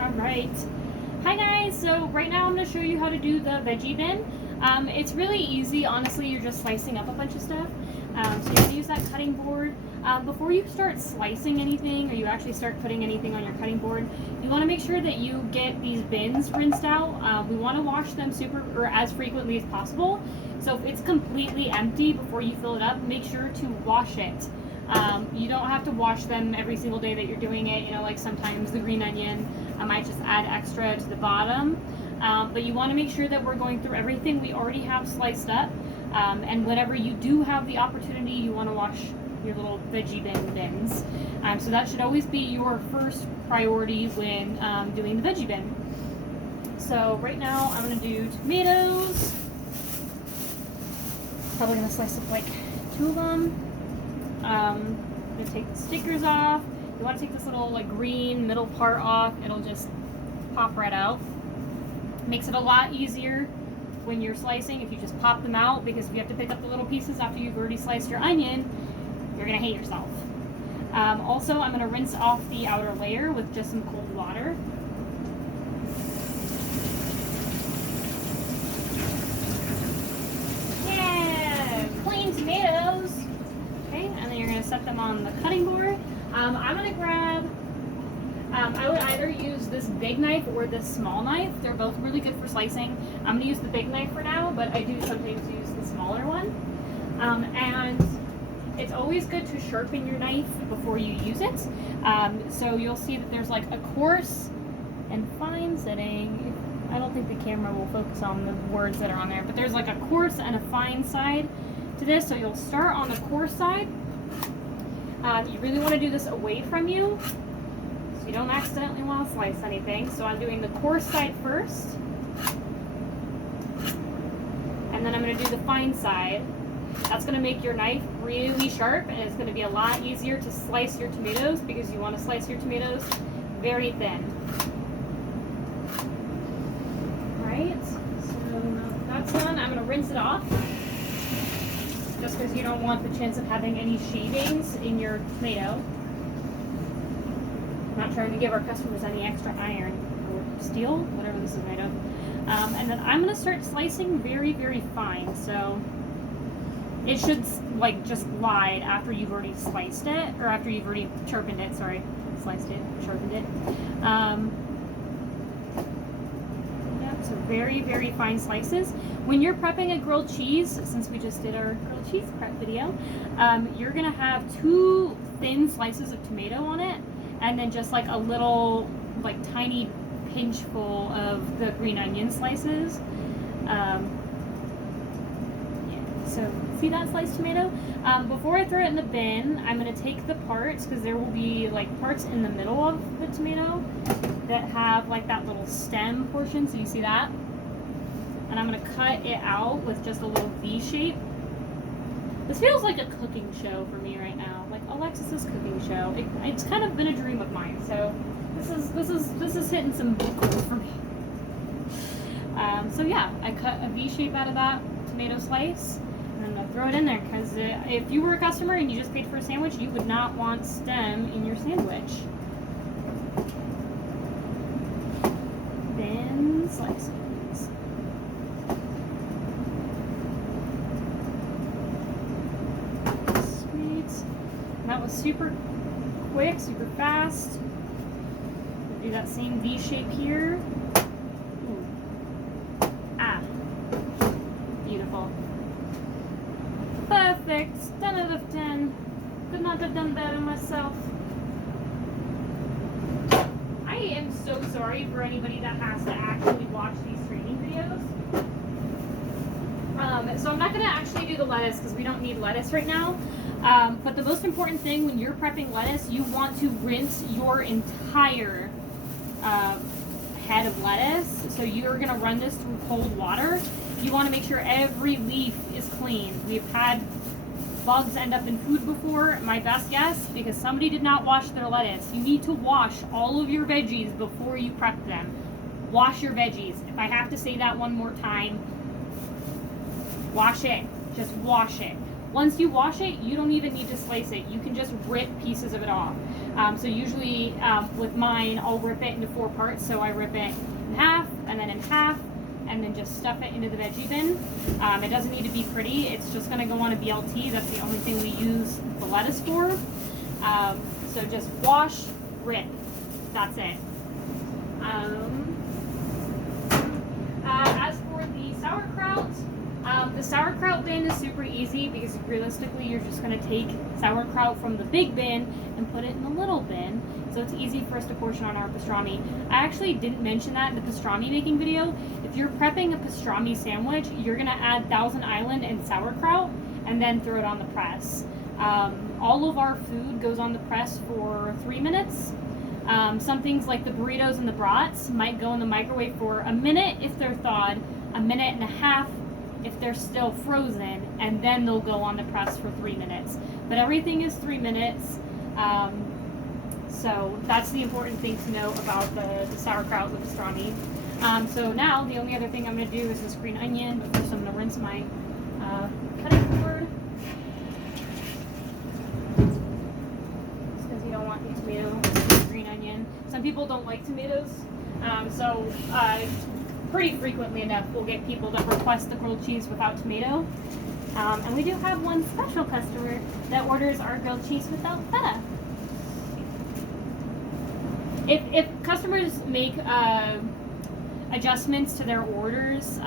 All right. Hi guys, so right now I'm going to show you how to do the veggie bin. It's really easy, honestly. You're just slicing up a bunch of stuff. So you're going to use that cutting board. Before you start slicing anything or you actually start putting anything on your cutting board, you want to make sure that you get these bins rinsed out. We want to wash them as frequently as possible. So if it's completely empty before you fill it up, make sure to wash it. You don't have to wash them every single day that you're doing it. You know, like sometimes the green onion, I might just add extra to the bottom. But you want to make sure that we're going through everything we already have sliced up. And whenever you do have the opportunity, you want to wash your little veggie bins. So that should always be your first priority when doing the veggie bin. So right now I'm going to do tomatoes. Probably going to slice up like 2 of them. I'm going to take the stickers off. You want to take this little like green middle part off. It'll just pop right out. Makes it a lot easier when you're slicing if you just pop them out, because if you have to pick up the little pieces after you've already sliced your onion, you're going to hate yourself. Also, I'm going to rinse off the outer layer with just some cold water. Yeah, clean tomatoes. Okay, and then you're going to set them on the cutting board. I'm going to grab, I would either use this big knife or this small knife. They're both really good for slicing. I'm going to use the big knife for now, but I do sometimes use the smaller one. And it's always good to sharpen your knife before you use it. So you'll see that there's like a coarse and fine setting. I don't think the camera will focus on the words that are on there, but there's like a coarse and a fine side to this. So you'll start on the coarse side. You really want to do this away from you, so you don't accidentally want to slice anything. So I'm doing the coarse side first, and then I'm going to do the fine side. That's going to make your knife really sharp, and it's going to be a lot easier to slice your tomatoes, because you want to slice your tomatoes very thin. Alright, so that's done. I'm going to rinse it off, just because you don't want the chance of having any shavings in your tomato. I'm not trying to give our customers any extra iron or steel, whatever this is made of. And then I'm going to start slicing very, very fine. So it should like just glide after you've already sliced it, or after you've already sharpened it. Sorry, sliced it, sharpened it. So very, very fine slices. When you're prepping a grilled cheese, since we just did our grilled cheese prep video, you're gonna have 2 thin slices of tomato on it, and then just like a little, like tiny pinchful of the green onion slices. Yeah, so see that sliced tomato? Before I throw it in the bin, I'm gonna take the parts, because there will be like parts in the middle of the tomato that have like that little stem portion, so you see that? And I'm going to cut it out with just a little V shape. This feels like a cooking show for me right now, like Alexis's cooking show. It's kind of been a dream of mine, so this is hitting some gold for me. So yeah, I cut a V shape out of that tomato slice, and I'm going to throw it in there, because if you were a customer and you just paid for a sandwich, you would not want stem in your sandwich. Thin slices. Sweet. That was super quick, super fast. We'll do that same V shape here. Ooh. Ah. Beautiful. Perfect. 10 out of 10. Could not have done better myself. I am so sorry for anybody that has to actually watch these training videos. So I'm not going to actually do the lettuce, because we don't need lettuce right now. But the most important thing when you're prepping lettuce, you want to rinse your entire head of lettuce. So you're going to run this through cold water. You want to make sure every leaf is clean. We've had bugs end up in food before. My best guess, because somebody did not wash their lettuce. You need to wash all of your veggies before you prep them. Wash your veggies. If I have to say that one more time, wash it. Just wash it. Once you wash it, you don't even need to slice it. You can just rip pieces of it off. So usually with mine, I'll rip it into 4 parts. So I rip it in half, and then in half, and then just stuff it into the veggie bin. It doesn't need to be pretty. It's just going to go on a BLT. That's the only thing we use the lettuce for. So just wash, rip. That's it. As for the sauerkraut bin is super easy because realistically you're just going to take sauerkraut from the big bin and put it in the little bin. So it's easy for us to portion on our pastrami. I actually didn't mention that in the pastrami making video. If you're prepping a pastrami sandwich, you're going to add Thousand Island and sauerkraut and then throw it on the press. All of our food goes on the press for 3 minutes. Some things like the burritos and the brats might go in the microwave for a minute if they're thawed, a minute and a half if they're still frozen, and then they'll go on the press for 3 minutes. But everything is 3 minutes. So that's the important thing to know about the sauerkraut with pastrami. So now the only other thing I'm going to do is this green onion, but first I'm going to rinse my cutting board. Just because you don't want the tomato, green onion. Some people don't like tomatoes, so pretty frequently enough we'll get people that request the grilled cheese without tomato. And we do have one special customer that orders our grilled cheese without feta. If customers make adjustments to their orders,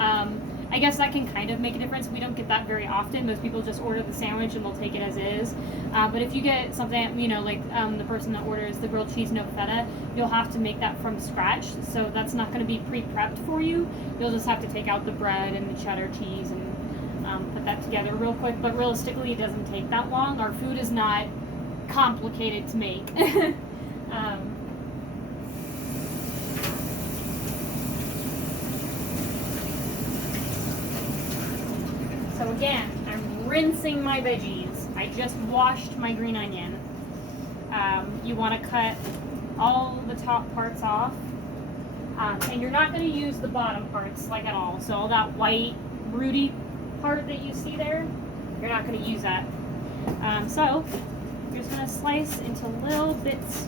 I guess that can kind of make a difference. We don't get that very often. Most people just order the sandwich and they'll take it as is. But if you get something, like the person that orders the grilled cheese no feta, you'll have to make that from scratch. So that's not going to be pre-prepped for you. You'll just have to take out the bread and the cheddar cheese and put that together real quick. But realistically, it doesn't take that long. Our food is not complicated to make. So again, I'm rinsing my veggies. I just washed my green onion. You want to cut all the top parts off. And you're not going to use the bottom parts like at all. So all that white, rooty part that you see there, you're not going to use that. So you're just going to slice into little bits.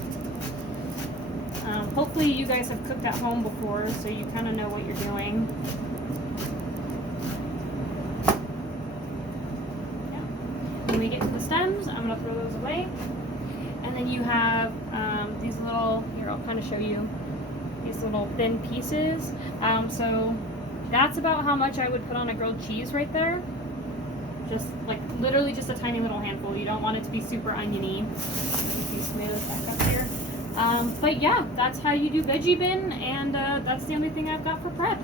Hopefully you guys have cooked at home before, so you kind of know what you're doing. When we get to the stems, I'm going to throw those away. And then you have these little, here I'll kind of show you, these little thin pieces. So that's about how much I would put on a grilled cheese right there. Just like literally just a tiny little handful. You don't want it to be super oniony. Get these tomatoes back up here. But yeah, that's how you do veggie bin, and that's the only thing I've got for prep.